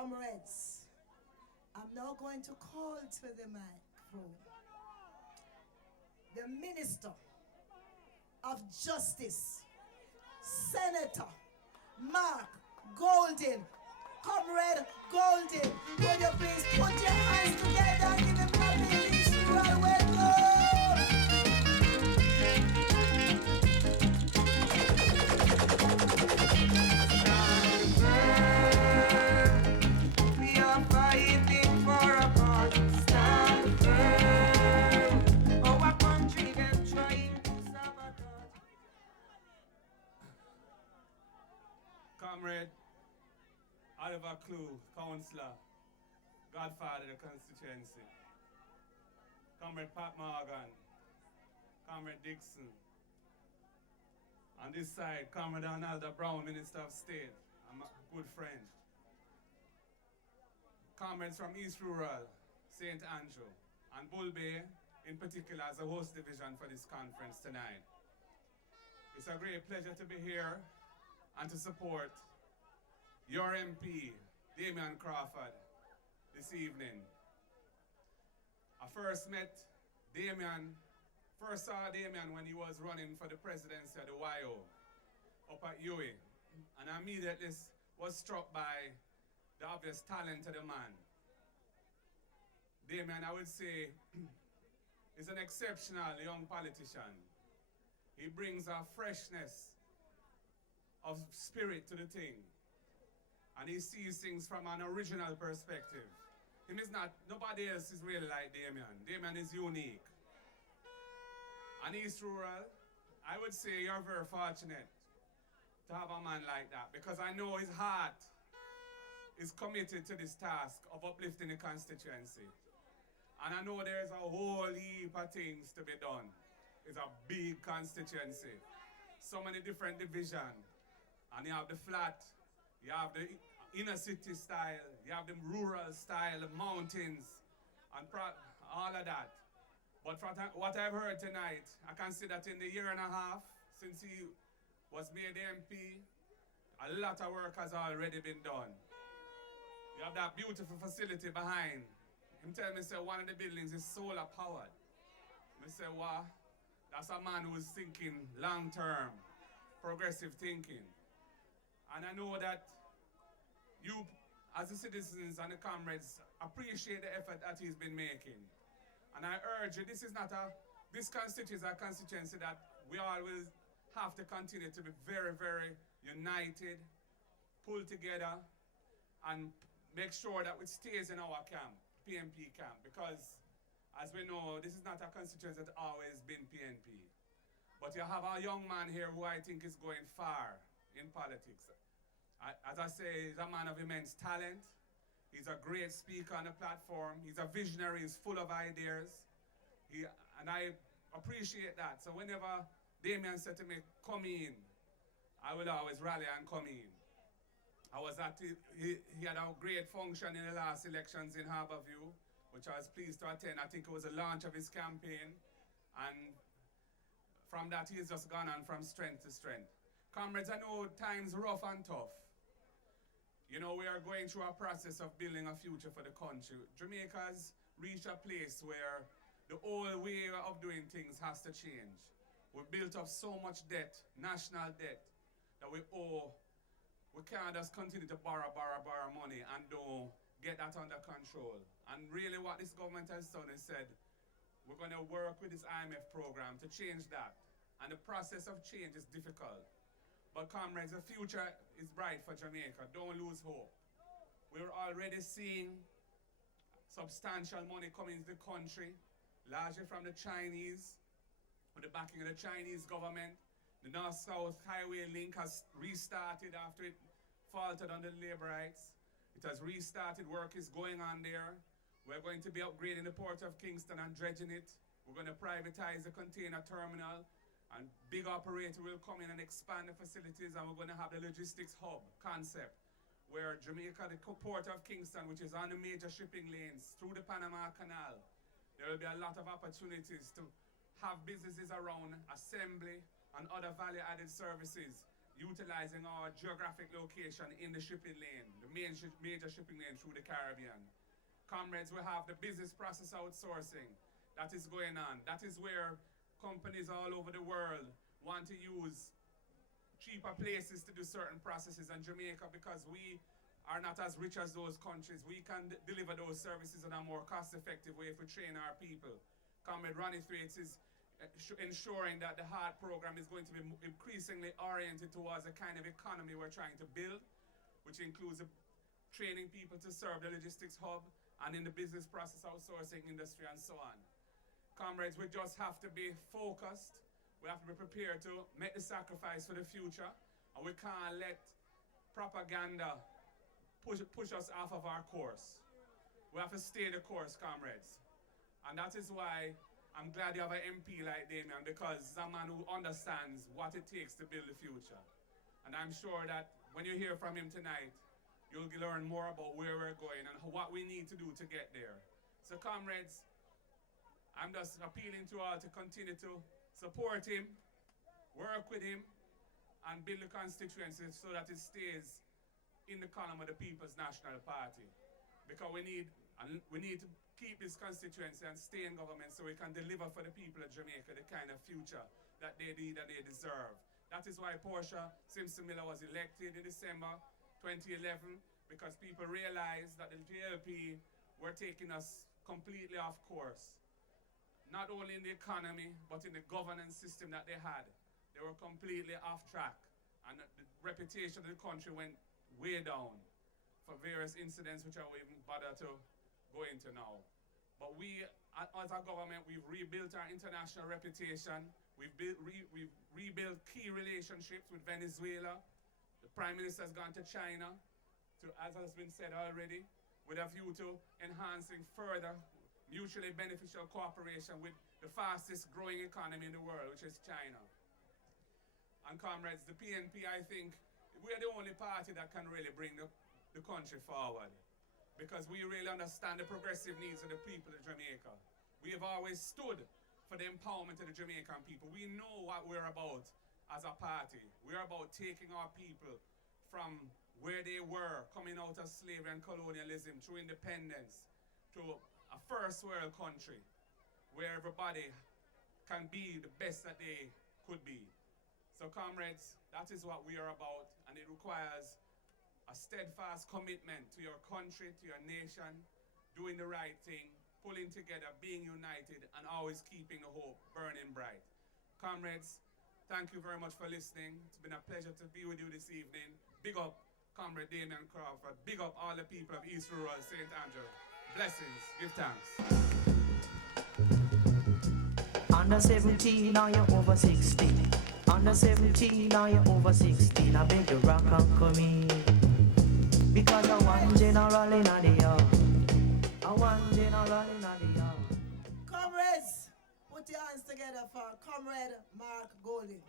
Comrades, I'm now going to call to the microphone the Minister of Justice, Senator Mark Golden. Comrade Golden, would you please put your hands together and give him a big Israel welcome? We are fighting for a cause. Stand firm. Our country them trying to sabotage. Comrade Oliver Clue, Councillor, Godfather of the constituency. Comrade Pat Morgan, Comrade Dixon. On this side, Comrade Arnaldo Brown, Minister of State, I'm a good friend. Comrades from East Rural, St Andrew, and Bull Bay, in particular, as a host division for this conference tonight. It's a great pleasure to be here and to support your MP, Damion Crawford, this evening. I first saw Damion when he was running for the presidency of the YO up at UWI, and I immediately was struck by the obvious talent of the man. Damion, I would say, is an exceptional young politician. He brings a freshness of spirit to the thing. And he sees things from an original perspective. Nobody else is really like Damion. Damion is unique. And East Rural, I would say you're very fortunate to have a man like that, because I know his heart is committed to this task of uplifting the constituency. And I know there's a whole heap of things to be done. It's a big constituency. So many different divisions. And you have the flat, you have the inner city style, you have the rural style, the mountains, and all of that. But from what I've heard tonight, I can see that in the year and a half since he was made MP, a lot of work has already been done. You have that beautiful facility behind. Him tell me, say, one of the buildings is solar powered. I say, wow, that's a man who's thinking long-term, progressive thinking. And I know that you, as the citizens and the comrades, appreciate the effort that he's been making. And I urge you, this constituency is a constituency that we always have to continue to be very, very united, pull together, and make sure that it stays in our camp, PNP camp, because as we know, this is not a constituency that's always been PNP. But you have a young man here who I think is going far in politics. As I say, he's a man of immense talent. He's a great speaker on the platform. He's a visionary. He's full of ideas. And I appreciate that. So whenever Damion said to me, come in, I will always rally and come in. I was at, he had a great function in the last elections in Harborview, which I was pleased to attend. I think it was the launch of his campaign. And from that, he's just gone on from strength to strength. Comrades, I know times rough and tough. You know, we are going through a process of building a future for the country. Jamaica's reached a place where the old way of doing things has to change. We've built up so much debt, national debt, that we owe. We can't just continue to borrow money and don't get that under control. And really what this government has done is said, we're going to work with this IMF program to change that. And the process of change is difficult. But comrades, the future is bright for Jamaica. Don't lose hope. We're already seeing substantial money coming into the country, largely from the Chinese, with the backing of the Chinese government. The North-South Highway link has restarted after it faltered under labor rights. It has restarted, work is going on there. We're going to be upgrading the Port of Kingston and dredging it. We're going to privatize the container terminal. And big operator will come in and expand the facilities, and we're going to have the logistics hub concept where Jamaica, the Port of Kingston, which is on the major shipping lanes through the Panama Canal, there will be a lot of opportunities to have businesses around assembly and other value-added services utilizing our geographic location in the shipping lane, the major shipping lane through the Caribbean. Comrades, we have the business process outsourcing that is going on. That is where companies all over the world want to use cheaper places to do certain processes. And Jamaica, because we are not as rich as those countries, we can deliver those services in a more cost-effective way if we train our people. Comrade Ronnie Thwaites is ensuring that the HEART program is going to be increasingly oriented towards the kind of economy we're trying to build, which includes training people to serve the logistics hub and in the business process outsourcing industry and so on. Comrades, we just have to be focused. We have to be prepared to make the sacrifice for the future, and we can't let propaganda push us off of our course. We have to stay the course, comrades. And that is why I'm glad you have an MP like Damion, because he's a man who understands what it takes to build the future. And I'm sure that when you hear from him tonight, you'll learn more about where we're going and what we need to do to get there. So comrades, I'm just appealing to all to continue to support him, work with him, and build the constituency so that it stays in the column of the People's National Party. Because we need to keep this constituency and stay in government so we can deliver for the people of Jamaica the kind of future that they need and they deserve. That is why Portia Simpson Miller was elected in December 2011, because people realized that the JLP were taking us completely off course. Not only in the economy, but in the governance system that they had. They were completely off track. And the reputation of the country went way down for various incidents which I won't even bother to go into now. But we, as a government, we've rebuilt our international reputation. We've rebuilt key relationships with Venezuela. The Prime Minister has gone to China, as has been said already, with a view to enhancing further mutually beneficial cooperation with the fastest growing economy in the world, which is China. And comrades, the PNP, I think, we're the only party that can really bring the country forward, because we really understand the progressive needs of the people of Jamaica. We have always stood for the empowerment of the Jamaican people. We know what we're about as a party. We're about taking our people from where they were, coming out of slavery and colonialism, through independence, to a first world country where everybody can be the best that they could be. So comrades, that is what we are about, and it requires a steadfast commitment to your country, to your nation, doing the right thing, pulling together, being united, and always keeping the hope burning bright. Comrades, thank you very much for listening. It's been a pleasure to be with you this evening. Big up Comrade Damion Crawford. Big up all the people of East Rural St Andrew. Blessings. Give thanks. Under 17, now you're over 16. Under 17, now you're over 16. I beg you rock and come in, because I want general in the yard. I want general in the yard. Comrades, put your hands together for Comrade Mark Golding.